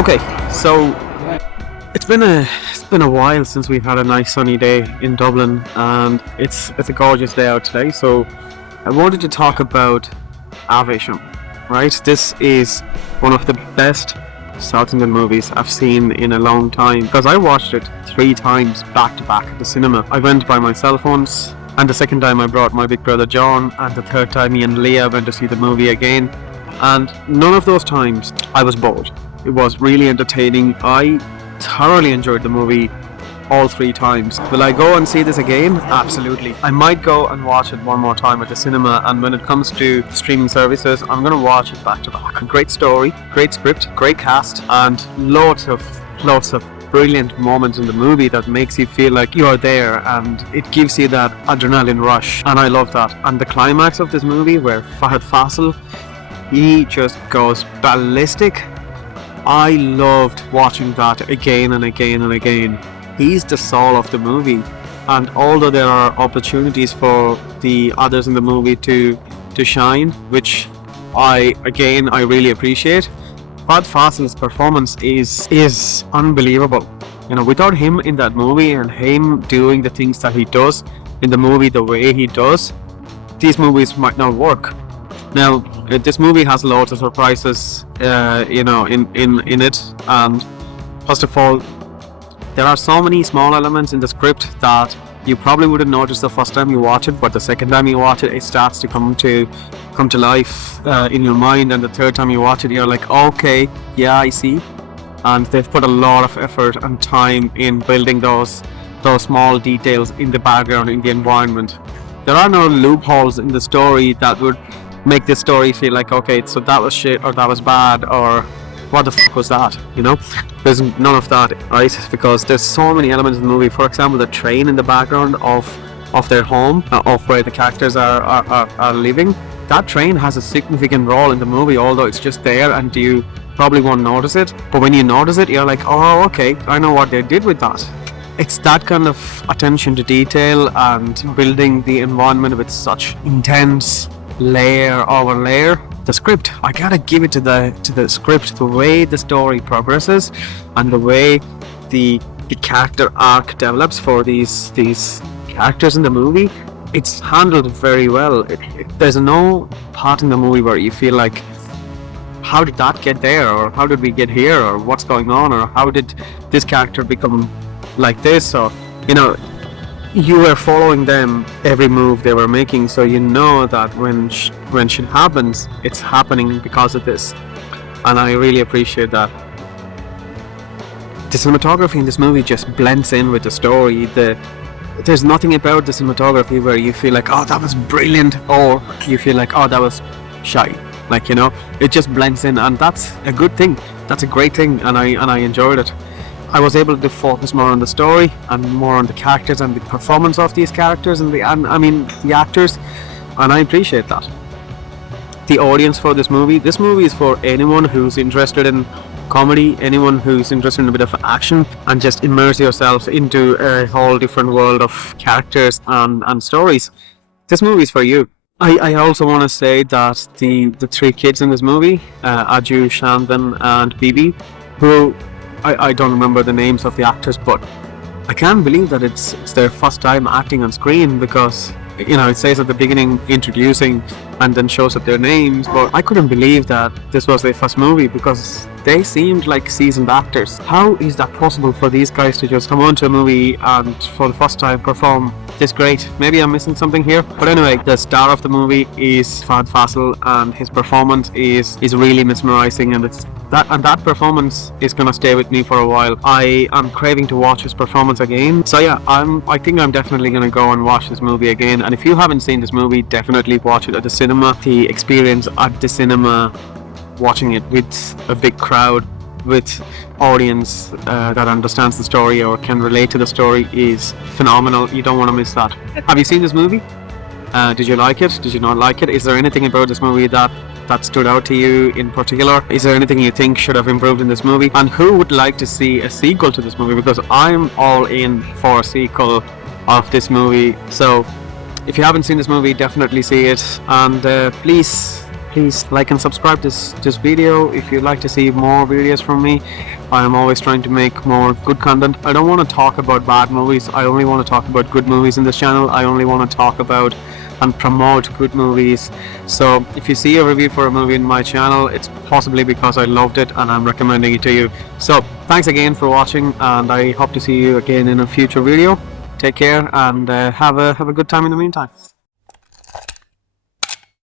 Okay, so it's been a while since we've had a nice sunny day in Dublin, and it's a gorgeous day out today. So I wanted to talk about Aavesham. Right, this is one of the best South Indian movies I've seen in a long time, because I watched it 3 times back to back at the cinema. I went by myself once, and the second time I brought my big brother John, and the third time me and Leah went to see the movie again. And none of those times I was bored. It was really entertaining. I thoroughly enjoyed the movie all 3 times. Will I go and see this again? Absolutely. I might go and watch it one more time at the cinema, and when it comes to streaming services, I'm going to watch it back to back. Great story, great script, great cast, and lots of brilliant moments in the movie that makes you feel like you're there, and it gives you that adrenaline rush, and I love that. And the climax of this movie, where Fahadh, he just goes ballistic. I loved watching that again and again and again. He's the soul of the movie, and although there are opportunities for the others in the movie to shine, which I really appreciate, Faisal's performance is unbelievable. You know, without him in that movie and him doing the things that he does in the movie the way he does, these movies might not work. Now, this movie has loads of surprises, in it. And first of all, there are so many small elements in the script that you probably wouldn't notice the first time you watch it, but the second time you watch it, it starts to come to life in your mind, and the third time you watch it, you're like, okay, yeah, I see. And they've put a lot of effort and time in building those small details in the background, in the environment. There are no loopholes in the story that would make this story feel like, okay, so that was shit, or that was bad, or what the fuck was that, you know? There's none of that, right? Because there's so many elements in the movie. For example, the train in the background of their home, of where the characters are living. That train has a significant role in the movie, although it's just there and you probably won't notice it. But when you notice it, you're like, oh, okay, I know what they did with that. It's that kind of attention to detail and building the environment with such intense layer over layer. The script, I gotta give it to the script, the way the story progresses and the way the character arc develops for these characters in the movie. It's handled very well. There's no part in the movie where you feel like, how did that get there, or how did we get here, or what's going on, or how did this character become like this, or, you know, you were following them every move they were making, so you know that when shit happens, it's happening because of this, and I really appreciate that. The cinematography in this movie just blends in with the story. There's nothing about the cinematography where you feel like, oh, that was brilliant, or you feel like, oh, that was shy. Like, you know, it just blends in, and that's a good thing. That's a great thing, and I enjoyed it. I was able to focus more on the story and more on the characters and the performance of these characters and the actors, and I appreciate that. The audience for this movie is for anyone who's interested in comedy, anyone who's interested in a bit of action, and just immerse yourself into a whole different world of characters and stories. This movie is for you. I also want to say that the 3 kids in this movie, Aju, Shandan and Bibi, who I don't remember the names of the actors, but I can't believe that it's their first time acting on screen, because, you know, it says at the beginning introducing and then shows up their names, but I couldn't believe that this was their first movie, because they seemed like seasoned actors. How is that possible for these guys to just come onto a movie and for the first time perform this great? Maybe I'm missing something here, but anyway, the star of the movie is Faisil, and his performance is really mesmerizing, and that performance is gonna stay with me for a while. I am craving to watch his performance again. So yeah, I think I'm definitely gonna go and watch this movie again. And if you haven't seen this movie, definitely watch it at the cinema. The experience at the cinema, watching it with a big crowd, with audience that understands the story or can relate to the story, is phenomenal. You don't want to miss that. Have you seen this movie? Did you like it? Did you not like it? Is there anything about this movie that stood out to you in particular? Is there anything you think should have improved in this movie? And who would like to see a sequel to this movie? Because I'm all in for a sequel of this movie. So if you haven't seen this movie, definitely see it, and please please like and subscribe this video if you'd like to see more videos from me. I am always trying to make more good content. I don't want to talk about bad movies. I only want to talk about good movies in this channel. I only want to talk about and promote good movies. So if you see a review for a movie in my channel, it's possibly because I loved it and I'm recommending it to you. So thanks again for watching, and I hope to see you again in a future video. Take care and have a good time in the meantime.